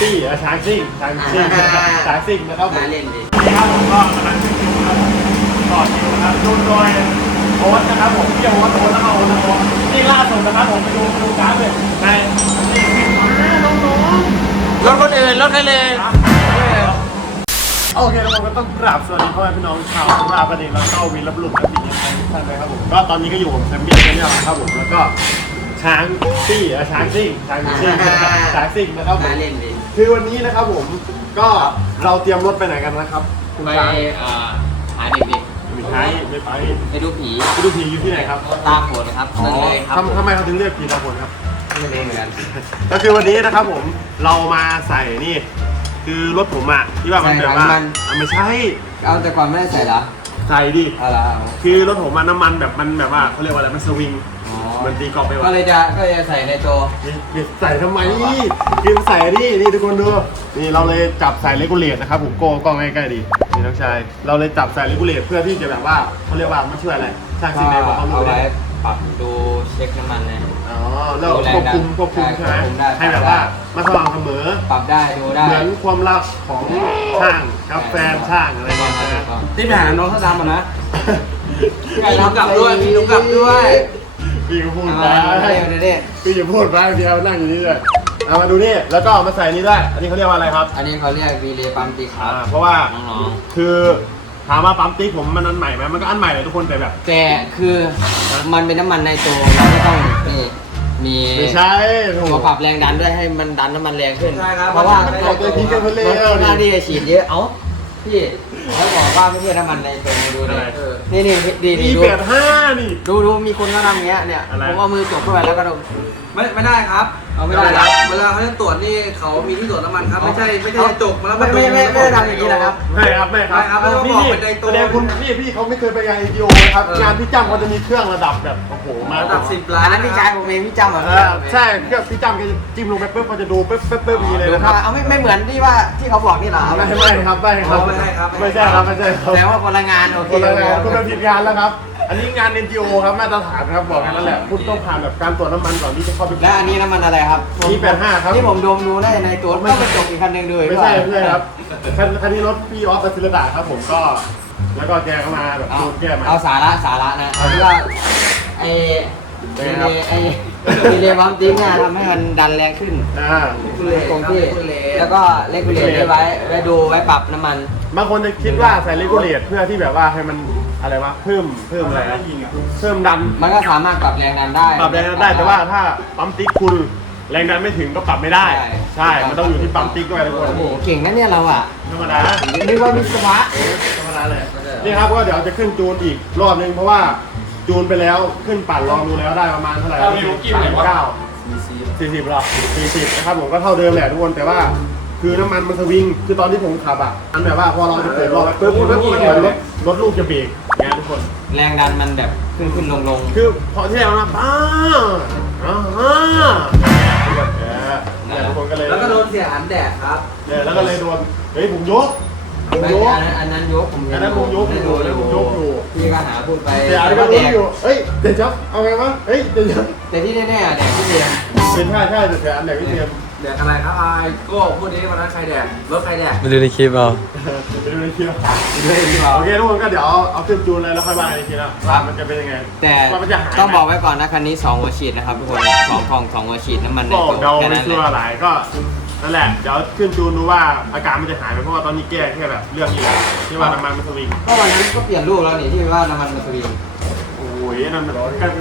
ซี่เอ่อช้างซิ่งช้างซิ่งอ่าช้างซิ่งนะครับผมน่าเล่นดินี่ครับผมก็กำลังขึ้นคิวนะครับต่อคิวนะครับดูโดยโอ๊ตนะครับผมพี่โอ๊ตโอ๊ตแล้วก็โอ๊ตนะโอ๊ตนี่ล่าสุดนะครับผมไปดูไปดูกราฟเลยในนี่เป็นมาน้องรถคนอื่นรถใครเลยๆโอเคทุกคนก็ต้องกราบสวัสดีพ่อแม่พี่น้องชาวราบันเองแล้วก็วีรบุรุษและปีนี้ทุกท่านเลยครับผมก็ตอนนี้ก็อยู่ผมแซมบี้เนี่ยนะครับผมแล้วก็ช้างซี่เอ่อช้างซิ่งช้างซิ่งช้างซิ่งนะครับผมน่าเล่นดิ คือวันนี้นะครับผมก็เราเตรียมรถไปไหนกันนะครับคุณไปช้างเอ่อหาเด็กไม่ใช่ไม่ไปๆไปดูผีไปดูผีอยู่ที่ไหนครับตาโขนครับนั่นเลยครับทำทำไมเขาถึงเรียกผีตาผลครับ นั่นเองเหมือนกัน ก็คือวันนี้นะครับผมเรามาใส่นี่ คือรถผมอะที่ว่ามันแบบว่าใส่น้ำมัน อะไม่ใช่เอาแต่ก่อนไม่ได้ใส่เหรอ ใส่ดิเอาละคือรถผมมันน้ำมันแบบมันแบบว่าเขาเรียกว่าอะไรมันสวิงเหมันตีกอล์ฟไปก็ว่ะเลยจะก็เลยจะใส่ในตัวใส่ทำไมนี่คือใส่นี่นี่ทุกคนดูนี่เราเลยจับใส่เลกูเลตนะครับผมโก้กล้องใกล้ๆดีนี่น้องชายเราเลยจับใส่เลกูเลตเพื่อที่จะแบบว่าเขาเรียกว่ามันช่วยอะไรสร้างก็สิ่งใดบอกเขาเอารู้ไว้ได้ปรับดูเช็คน้ำมันเนี่ย อ๋อแล้วควบคุมควบคุมใช่ไหมควบคุมได้ให้แบบว่ามาสม่ำเสมอ ปรับได้ดูได้เหมือนความรักของช่างกับแฟนช่างอะไรเงี้ยนะที่ไปหาน้องเขาดำอะนะมีลูกกลับด้วยมีลูกกลับด้วยพี่ก็พูดเอาไปมาเดี๋ยวเดี๋ยวเดี๋ยวพี่อย่าพูดไปเดียวนั่งอยู่นี่เลยเอามาดูนี่แล้วก็เอามาใส่นี่ด้วยอันนี้เขาเรียกว่าอะไรครับอันนี้เขาเรียกวีเลย์ปั๊มตีครัอ่าบเพราะว่าน้องคือถามว่าปั๊มติ๊กผมมันอันใหม่ไหมมันก็อันใหม่เลยทุกคนแต่แบบ ๆแต่คือมันเป็นน้ำมันในตัวเราไม่ต้องนี่ มีไม่ใช่โถตัวปรับแรงดันด้วยให้มันดันน้ำมันแรงขึ้น ใช่ครับเพราะว่าเอาตัวพีกันไปเลยรถหน้าที่จะฉีดเยอะ เอ้าพี่เขาบอกว่าไม่ใช่น้ำมันในตัวดูอะไรนี่นี่นี่ดีมีดีดูแปดห้านี่ ดูดูมีคนก็ทำอย่างเงี้ยเนี่ยอะไร ผมเอามือจบเข้าไปแล้วก็ดมไม่ไม่ได้ครับเอาไม่ได้เหรอเวลาเขาจะตรวจนี่เขามีที่ตรวจน้ำมันครับ ไม่ใช่ไม่ใช่จะจบมาแล้วไม่ไม่ไม่ไม่ได้ทำอย่างนี้นะครับ ไม่ครับไม่ครับไม่ครับไม่ต้องนี่บอกนี่เป็นในตัว แสดงคุณพี่พี่เขาไม่เคยไปงาน NGO นะครับเออ งานพี่จ้ำเขาจะมีเครื่องระดับแบบโอ้โหมาระดับสิบอัล้านนนั้นพี่ชายผมเองพี่จำเหรอเออใช่เครื่องพี่จ้ำแกจิ้มลงไปปุ๊บมันจะดูปุ๊บปุ๊บปุ๊บมีเลยดูนะครับว่าเอาไม่ไม่เหมือนที่ว่าที่เขาบอกนี่เหรอเอาไม่ไม่ไม่ครับไม่ครับไม่ใช่ครับไม่ใช่ครับไม่ใช่ครับแต่ว่าคนละงานโอเคคนละงานโอคุณเคเป็นผิดงานแล้วครับ อันนี้งาน NGO ครับมาตรฐานครับบอกแค่นั้นแหละคุณต้องผ่านแบบการตรวจน้ำมันก่อนที่จะเข้าไปแล้วอันนี้น้ำมันอะไรครับนี่85ครับ ที่ผมดมดูได้ในตัวไม่กระจกอีกคันหนึ่งด้วยไม่ใช่ไม่ใช่ครับคันคันนี้รถพี่ออฟกัสซิลดาครับผมก็ แล้วก็แกก็มาแบบเอาดูแกมา เอาสาระสาระนะที่ว่าไอ้เป็นดีไงครับเลย์ไอ้ดีเลย์บัมติ้งเนี่ยทำให้มันดันแรงขึ้นอ่า ตรงที่แล้วก็เลกูเลตไว้ไว้ดูไว้ปรับน้ำมัน บางคนจะคิดว่าใส่เลกูเลตเพื่อที่แบบว่าให้มัน อะไรวะเพิ่มเพิ่มอะไรนะเพิ่มดันมันก็สามารถปรับแรงดันได้ปรับแรงดันได้แต่ว่าถ้าปั๊มติ๊กคุณแรงดันไม่ถึงก็ปรับไม่ได้ใช่ใช่ มันต้องอยู่ที่ปั๊มติ๊กด้วยทุกคนโอ้โหเก่งนะเนี่ยเราอะธรรมดานึกว่าวิศวะธรรมดาเลยนี่ครับก็เดี๋ยวจะขึ้นจูนอีกรอบนึงเพราะว่าจูนไปแล้วขึ้นปั่นลองดูแล้วได้ประมาณเท่าไหร่สามสิบเก้าสี่สิบหรอสี่สิบนะครับผมก็เท่าเดิมแหละทุกคนแต่ว่าคือน้ำมันมันสวิง คือตอนที่ผมขับอะมันแบบว่าพอเราจะเปิดรอบปุ๊บปุ๊บปุ๊บมันเหมือนรถรถลูกจะเบรกอ ย่างเงี้ยทุกคน แรงดันมันแบบขึ้นขึ้นลงลงคือพอที่แล้วนะป้าอ่าอ่าแบบเนี้ยเนี่ยทุกคนก็เลยแล้วก็โดนเสียหันแดดครับเนี่ยแล้วก็เลยโดนเฮ้ยผมยกผมไม่ยกอันนั้นอันนั้นยกผมอันนั้นผมยกอยู่ได้ดูอันนั้นผมยกอยู่พี่ก็หาพูดไปแต่อันนี้ก็แดรู้กอยู่เฮ้ยเดี๋ยวจ๊อบเอาไงวะเฮ้ยเดี๋ยวจ๊อบแต่ที่แน่ๆแดกที่เดียวเป็นใช่ใช่แต่แต่อันไหนพี่เตรียม แดดอะไรครับไอ้โก้พูดดิวันนั้นใครแดดรถใครแดดมาดูในคลิปเอาไปดูในคลิปเลยดีกว่าโอเคทุกคนก็เดี๋ยวเอาเอาขึ้นจูนเลยแล้วค่อยมาในทีนะว่ามันจะเป็นยังไงแต่ว่ามันจะหายไหมต้องบอกไว้ก่อนนะคันนี้2หัวฉีดนะครับทุกคนสองกล่องสองหัวฉีดน้ำมันในบอกตัวเดาแค่ไม่นั้นเลเชื่ยออะไรก็นั่นแหละเดี๋ยวขึ้นจูนดูว่าอาการมันจะหายไหมเพราะว่าตอนนี้แก้แค่แบบเรื่องนี้แหละที่ว่าน้ำมันมันสวิงก็วันนั้นก็เปลี่ยนรูปแล้วนี่ที่ว่าน้ำมันมันสวิงโอ้ยนั่นมัน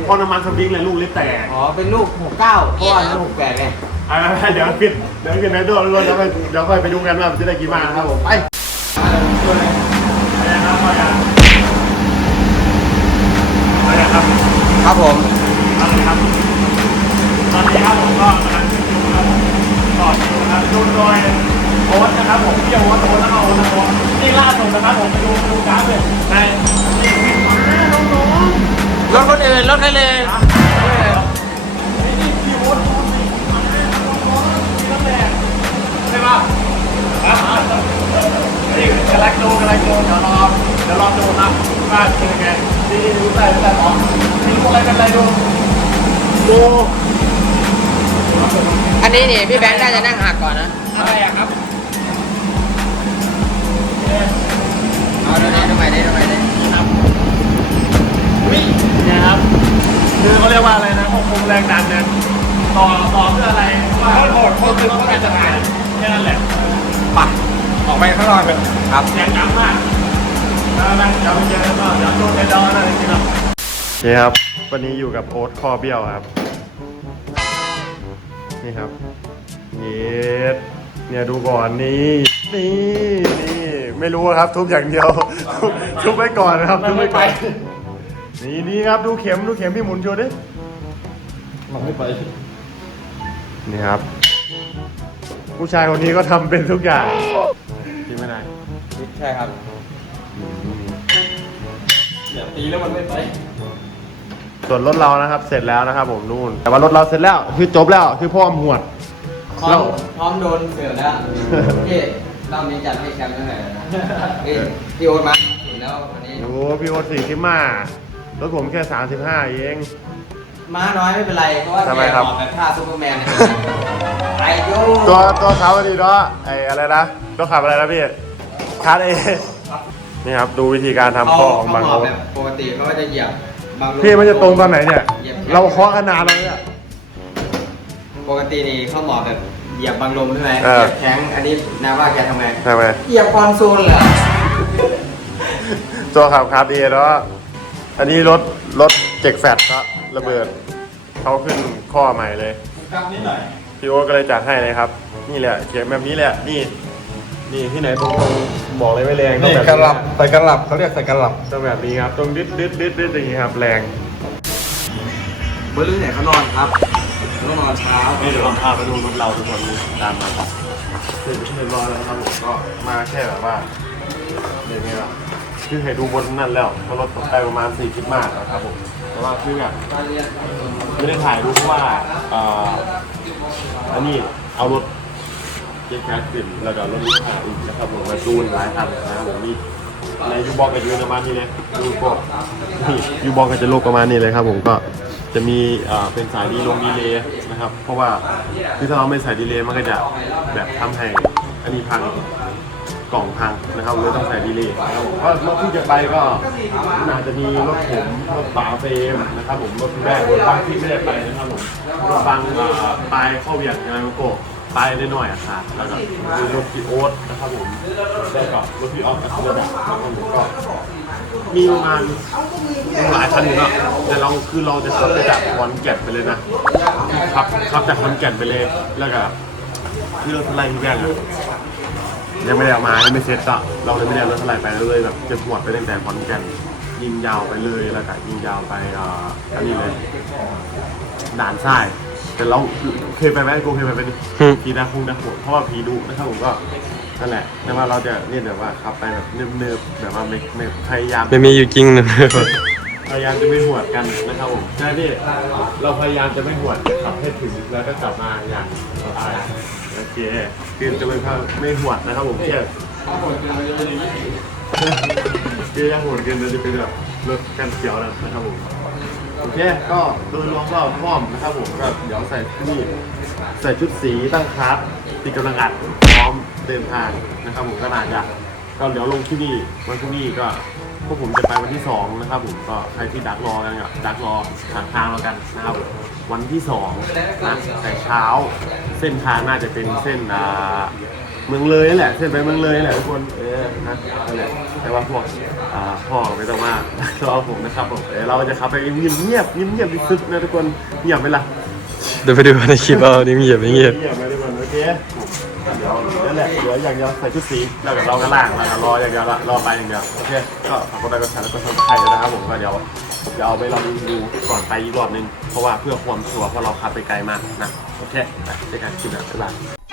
พอน้ำมันสวิงเลยลูกเล็กแตกอ๋อเป็นรูป69เพราะว่านั้น68ไง อะเดี๋ยวขึ้นเดี๋ยวขึ้นในตัวรถแล้วไปเดี๋ยวค่อยไปดูกันว่ามันจะได้กี่มานะครับผมไปไปนะครับไปนะครับไปนะครับครับผมเอาเลยครับ ตอนนี้ครับผมก็กำลังขึ้นคิวนะครับผมต่อคิวนะครับดูโดยโอ๊ตนะครับผมพี่โอ๊ตโอ๊ตแล้วก็โอ๊ตนะโอ๊ตนี่ล่าสุดนะครับผมไปดูไปดูกราฟเลยในนี่เป็นมาน้องรถคนอื่นรถใครเลย นี่กำลังดูกำลังดูเดี๋ยวรอเดี๋ยวรอดูนะมว่าเป็นไงนี่ดูใส่ดูใส่หมอมีอะไรเป็นไรดูดูอันนี้นี่พี่แบงค์ได้จะนั่งหักก่อนนะอะไรอะครับเอาดูนี่ดูใหม่ดิดูใหม่ดิครับวิ่งนะครับคือเขาเรียกว่าอะไรนะควบคุมแรงดันเนี่ยต่อต่อเพื่ออะไรว่าโหดโคตรตึงโคตรอันตรายแค่นั้นแหละ ปะออกไปข้างนอกกันครับเสียงดังมากแล้วนั่งเดี๋ยวไปเจอกันก็เดี๋ยวโดนเดดอนอะไรกินหรอนี่ครับ วันนี้อยู่กับโอ๊ตคอเบี้ยวครับ นี่ครับ เย็ดเนี่ยดูก่อนนี่นี่นี่ไม่รู้ครับ ทุบอย่างเดียวทุบทุบไว้ก่อนนะครับทุบไว้ก่อนนี่นี่ครับดูเข็มดูเข็มพี่หมุนโชว์ดิมันไม่ไปนี่ครับ ผู้ชายคนนี้ก็ทำเป็นทุกอย่างจริงไหมนายใช่ครับอย่าตีแล้วมันไม่ไปส่วนรถเรานะครับ เสร็จแล้วนะครับ ผมนู่น แต่ว่ารถเราเสร็จแล้วคือจบแล้วคือพ่อมหวด พร้อเรา มพร้อมโดนเสือแล้วพี่รอบนี้จัดให้แชมป์ตั้งแต่นะพี่พี่โอ๊ตมาถึงแล้ววันนี้ โอ้พี่โอ๊ตสี่ทิมมา รถผมแค่ 35 เอง ม้าน้อยไม่เป็นไร เพราะว่าทำไมแกครับ ออกแบบท่าซูเปอร์แมนเนี่ยไปโยตัวตัวเขาดีเนาะไออะไรนะตัวขับอะไรนะพี่คาร์ดเอนี่ครับดูวิธีการทำข้อของบางเขาโอ๊บตแบบปกติเขาก็จะเหยียบบางลูกพี่มันจะตรงตอนไหนเนี่ยหยียบเราเคาะขนาดเราเนี่ย ปกตินี่เขาหมอบแบบเหยียบบางลมใช่ไหมเอเหอยียบแข็งอันนี้นาว่าแกทำไงใช่ไหมเหยียบคอนโซลเหรอตัวขับคาร์ดเอเนาะอันนี้รถรถ เจ็กแฟตก็ระเบิดเขาขึ้นข้อใหม่เลยครับนิดหน่อยพี่โอ๊ตก็เลยจัดให้เลยครับ นี่แหละเขียนแบบนี้แหละนี่ นี่ที่ไหนตรงๆบอกเลยไม่แรงต้องนี่แบบกระหลับใส่กระหลับเขาเรียกใส่กระหลับต้องแบบนี้ครับตรงดึดดึดดึดดึดอย่างนี้ครับแรงเบอร์เรื่องไหนเขานอนครับต้องนอนเช้านี่เดี๋ยวลองพาไปดูรถเราทุกคนนี่ตามมาครับเสร็จเรียบร้อยแล้วครับผมก็มาแค่แบบว่าเรียกไงล่ะ คือให้ดูบนนั่นแล้วเพราะรถตกไปประมาณ4คิดมากนะครับผมแต่ว่าคือแบบไม่ได้ถ่ายรูปว่าอ่ออันนี้เอารถเจ๊แคสขึ้นแล้วก็รถลูกค้าอีกนะครับผมมาจูนหลายคันนะครับผมนี่ในยูบอกกับยูประมาณนี้เลยยูบอกนี่ยูบอกก็จะโลกประมาณนี้เลยครับ ผมก็จะมีเอ่อเป็นสายดีลงดีเลย์นะครับ เพราะว่าคือถ้าเราไม่ใส่ดีเลย์มันก็จะแบบทำให้อันนี้พัง กล่องพังนะครับเลยต้องใส่ดีเลย์นะครับผมก็รถที่จะไปก็อาจจะมีรถผมรถป๋าเฟรมนะครับผมรถพี่แบงรถบางที่ไม่ได้ไปนะครับผมรถบางปลายข้าเวียงงานโก้ปลายได้หน่อยอะค่ะแล้วก็มีรถพี่โอ๊ตนะครับผมได้วกับรถพี่ออฟอัศวดานะครับผมก็มีประมาณหลายคันอยู่เนาะแต่เราคือเราจะขับไปจากขอนแก่นไปเลยนะขับขับจากขอนแก่นไปเลยแล้วก็ที่รถไล่พี่งอะ ยังไม่ได้เอามายังไม่เซ็ตอะเราเลยไม่ได้เอารถอะไรไปเลยแบบจะหวดไปตั้งแต่ขอนแก่นยิงยาวไปเลยแล้วก็ยิงยาวไปอ่าอันนี้เลยด่านทรายแต่เราเคยไปไหมกูเคยไปเป็นผีดาคุงดาโหดเพราะว่าผีดุนะครับผมก็นั่นแหละแต่ว่าเราจะเรียกแบบว่าขับไปแบบเนิบๆแบบว่าไม่ไม่พยายาม ไม่มีอยู่จริงนะ พยายามจะไม่หวดกันนะครับผมใช่พี่เราพยายามจะไม่หวดขับให้ถึงแล้วก็กลับมาอย่างสบายโอเคคือจะไม่พาไม่หวดนะครับผมแค่คือยังหวดเกินเราจะเป็นแบบรถกันเขียวนะครับผมโอเคก็โดยรวมก็พร้อมนะครับผมก็เดี๋ยวใส่ที่นี่ใส่ชุดสีตั้งคราฟที่กำลังอัดพร้อมเดินทางนะครับผมก็น่าจะก็เดี๋ยวลงที่นี่วันพรุ่งนี้ก็ พวกผมจะไปวันที่ 2 นะครับผมก็ใครที่ดักรอกันก็ดักรอหาทางเรากันนะครับวันที่2นะแต่เช้าเส้นทางน่าจะเป็นเส้นอ่าเมืองเลยนี่แหละ เส้นไปเมืองเลยนี่แหละทุกคนเออนะนั่นแหละแต่ว่าพวกอ่าพ่อไม่ต้องมากรอผมนะครับผมเดี๋ยวเราจะขับไปเงียบเงียบเงียบเงียบๆที่สุดนะทุกคนเงียบไหมล่ะเดี๋ยวไปดูในคลิปเอานี่เงียบไม่เงียบเงียบไหมทุกคนโอเคเดี๋ยวนั่นแหละเดี๋ยวอย่างเดียวใส่ชุดสีแล้วก็เราก็ล่างแล้วรออย่างเดียวละรอไปอย่างเดียวโอเคก็ฝากกดไลค์กดแชร์แล้วก็ซับสไครต์ด้วนะครับผมก็เดี๋ยวเดี๋ยวเอาไปลองดูก่อนไปอีกรอบนึงเพราะว่าเพื่อความชัวร์เพราะเราขับไปไกลมากนะโอเคไปเจอกันคลิปหน้าบ๊ายบาย